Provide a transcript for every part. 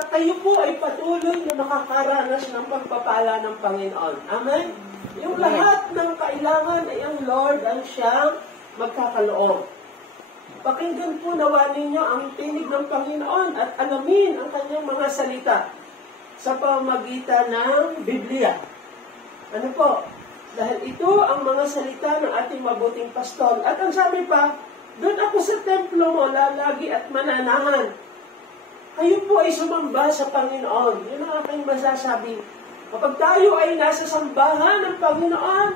kayo po ay patuloy na makakaranas ng pagpapala ng Panginoon. Amen? Yung lahat ng kailangan ay ang Lord ang siyang magkakaloob. Pakinggan po nawa ninyo ang tinig ng Panginoon at alamin ang kanyang mga salita sa pamamagitan ng Biblia. Ano po? Dahil ito ang mga salita ng ating mabuting pastol. At ang sabi pa, doon ako sa templo mo lalagi at mananahan. Kayo po ay sumamba sa Panginoon. Yun ang aking masasabi. Kapag tayo ay nasa sambahan ng Panginoon,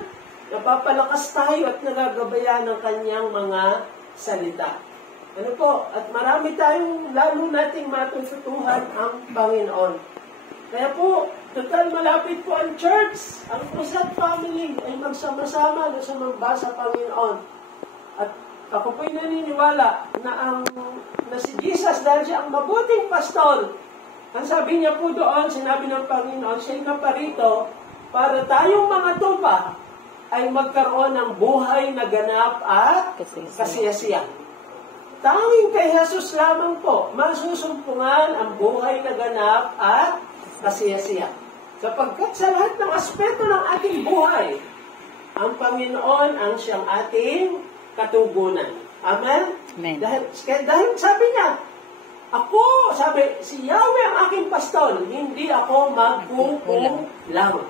napapalakas tayo at nagagabayan ng kanyang mga salita. Ano po? At marami tayong lalo nating matututuhan ang Panginoon. Kaya po, total malapit po ang church, ang Crusade family ay magsama-sama na sumamba sa Panginoon. At ako po'y naniniwala na si Jesus, dahil siya ang mabuting pastol, ang sabi niya po doon, sinabi ng Panginoon, siya'y naparito para tayong mga tupa ay magkaroon ng buhay na ganap at kasiyasiyan. Tanging kay Jesus lamang po, masusumpungan ang buhay na ganap at kasiyasiyan. Sapagkat sa lahat ng aspeto ng ating buhay, ang Panginoon ang siyang ating katugunan. Amen? Amen. Dahil sabi niya, ako, sabi, si Yahweh ang aking pastol, hindi ako magkukulang.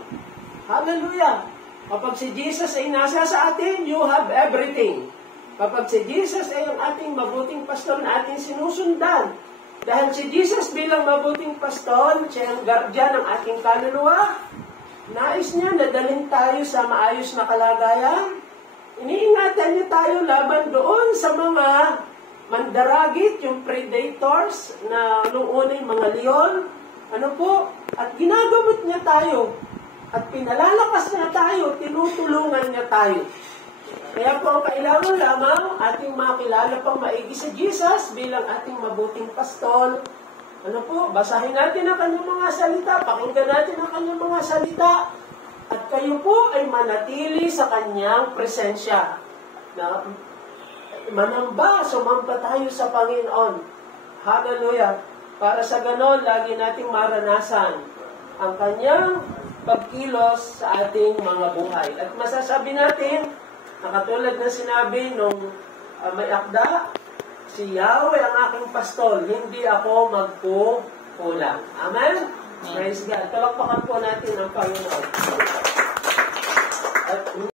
Hallelujah! Kapag si Jesus ay nasa sa atin, you have everything. Kapag si Jesus ay ang ating mabuting pastol na ating sinusundan, dahil si Jesus bilang mabuting pastol, siya ang guardian ng ating kaluluwa, nais niya na dalhin tayo sa maayos na kalagayan. Iniingatan niya tayo laban doon sa mga mandaragit, yung predators na nung unay mga leon. Ano po? At ginagamot niya tayo. At pinalalakas niya tayo, tinutulungan niya tayo. Kaya po ang kailangan lamang ating makilala pang maigi sa Jesus bilang ating mabuting pastol. Ano po? Basahin natin ang kanyang mga salita, pakinggan natin ang kanyang mga salita, at kayo po ay manatili sa kanyang presensya. Na manamba, sumamba tayo sa Panginoon. Hallelujah! Para sa ganon, lagi nating maranasan ang kanyang pagkilos sa ating mga buhay. At masasabi natin, na katulad na sinabi nung may akda, si Yahweh ang aking pastol, hindi ako magkukulang. Amen? Praise God. Palakpakan po natin ang Panginoon. At